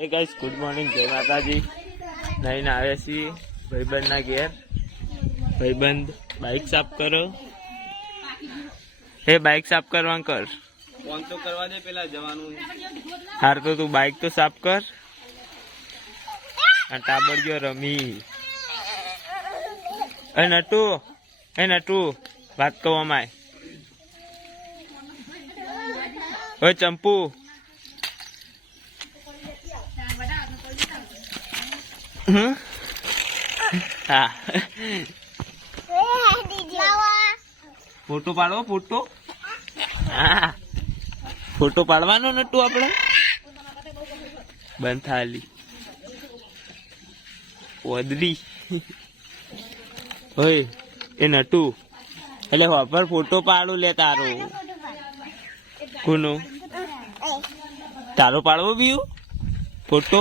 Hey guys good morning जय माताजी। नहीं आवे सी भाईबंध ना घेर। भाईबंध बाइक साफ करो। हे बाइक साफ करवा कर। फोन तो करवा दे पेला जवानू। हार तो तू बाइक तो साफ कर। टाबड़ियो रमी। ए नटू बात कहो अमाय। ओए चंपू हाँ फोटो पाड़ो फोटो। हाँ फोटो पाड़वानो नटू आपणे बंद थाली वदली। ओए ए नटू એટલે હોપર ફોટો પાડું લે તારો કોનો તારો પાડવો બીયું ફોટો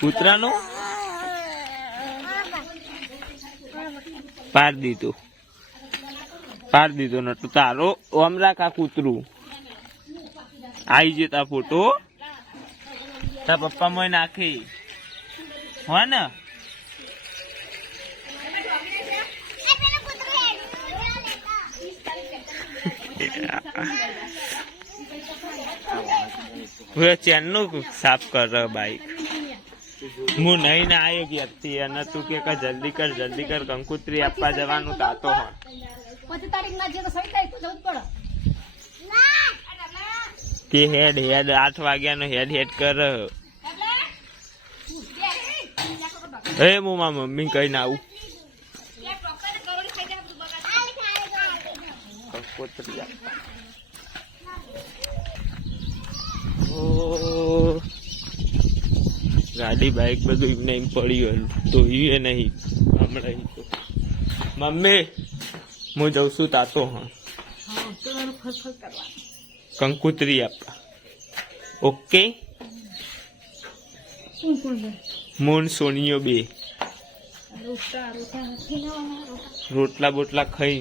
કૂતરાનો પાડ દીધો નટુ તારો ઓમ રાખ આ કૂતરું આવી જતા ફોટો તાર પપ્પા મોય નાખી હો ને चैन नु साफ कर रहा बाइक मु नहीं ना आयो कि तू के जल्दी कर कंकुत्री आपा जवानु तातो हो के हेड 8 वाग्या नो हेड कर ए मुमा मम्मी कही ना आऊ कंकुत्री गाड़ी बाइक बधु नहीं पड़ी तो ये नहीं हमने तो मम्मी मु जाऊ छू तातो हाँ कंकुत्री आपा ओके मून सोनियो बे रोटला बोटला खाई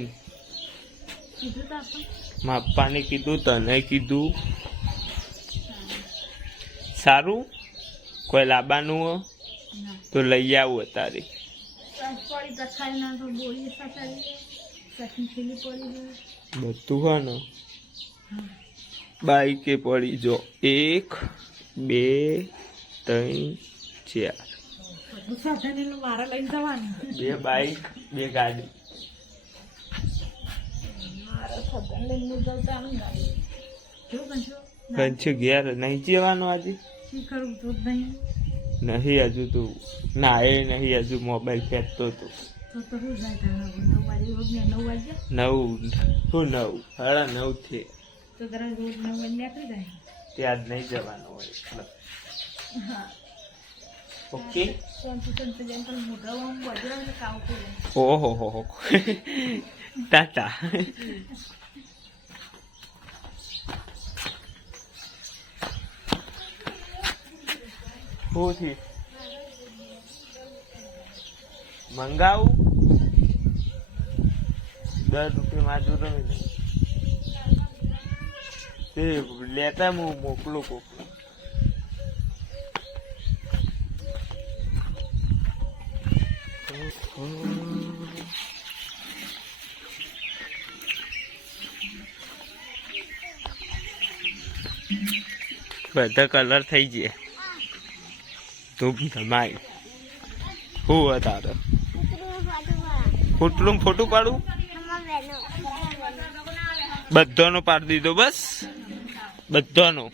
मापा ने कीधु तने कीधु सारू कोई लाबानु हो तो लई आऊ अतारे बधु है ने बाइके पड़ी जो 1 2 3 4 2 बाइक 2 गाड़ी कंचु घेर नहीं जवानो आज नहीं हजू तू नाए नहीं हजू मोबाइल फेंकतो तो 9:30 थे त्याज नहीं जवानो ओके ओहो टाटा मंगाऊ 10 रुपये मजूर लेता मोकलो को बधा कलर थी जाए धूप धमाई हूँ तारे फूटलू फोटू पाड़ू बधानो पाड़ दीधो बस बधानो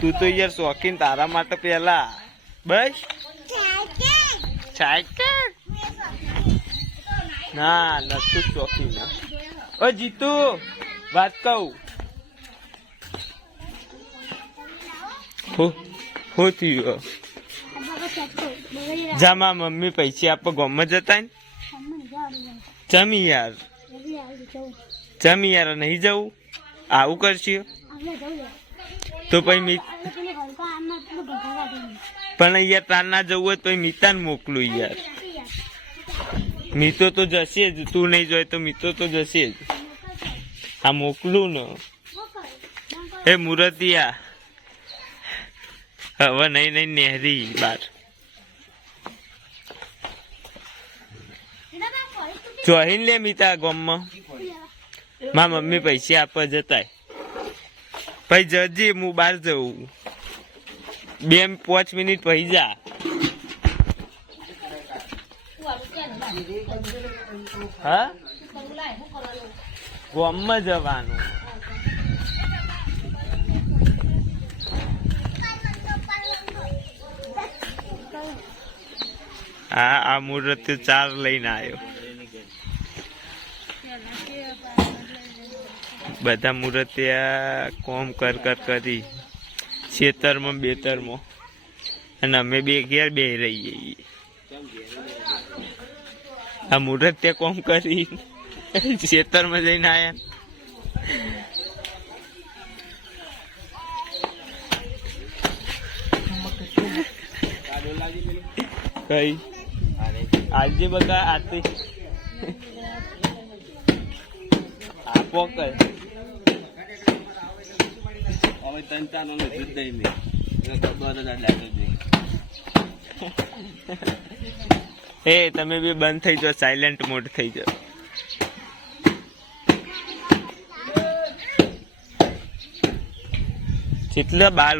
तू तो यार शौकीन तारा माटे पहला बस ना नतु शौकीन ओ जीतू बात कहू हो जामा मम्मी पैसे आप गम जता चमी यार नहीं जाऊ आऊ कर तो यार तार ना जव तो मीता ने मोकलू यार मीतो तो जसे तू नहीं जोए तो मीतो तो जसे આ મોકલું ને એ મુરતિયા હવે નહીં નેહરી બાર જોઈન લે મીતા ગામમાં મારા મમ્મી પૈસા આપવા જતાય પછી જજી હું બહાર જવું 2-5 મિનિટ પછી જા હા ગામમાં જવાનું હા આ મુહૂર્ત 4 લઈને આવ્યો બધા મુહૂર્તિયા કોમ કર કરી ખેતરમાં બેતરમાં અને અમે બે ઘેર બે રહીએ આ મુહૂર્તિયા કોમ કરી ખેતરમાં જઈને આયા કઈ આજે બકા આતે આપો કર હવે 3-4 નો જુદ નહીં મે એને ખબર જ લાગે છે એ તમે બી બંધ થઈ જાઓ સાયલેન્ટ મોડ થઈ જાઓ કેટલા બાલ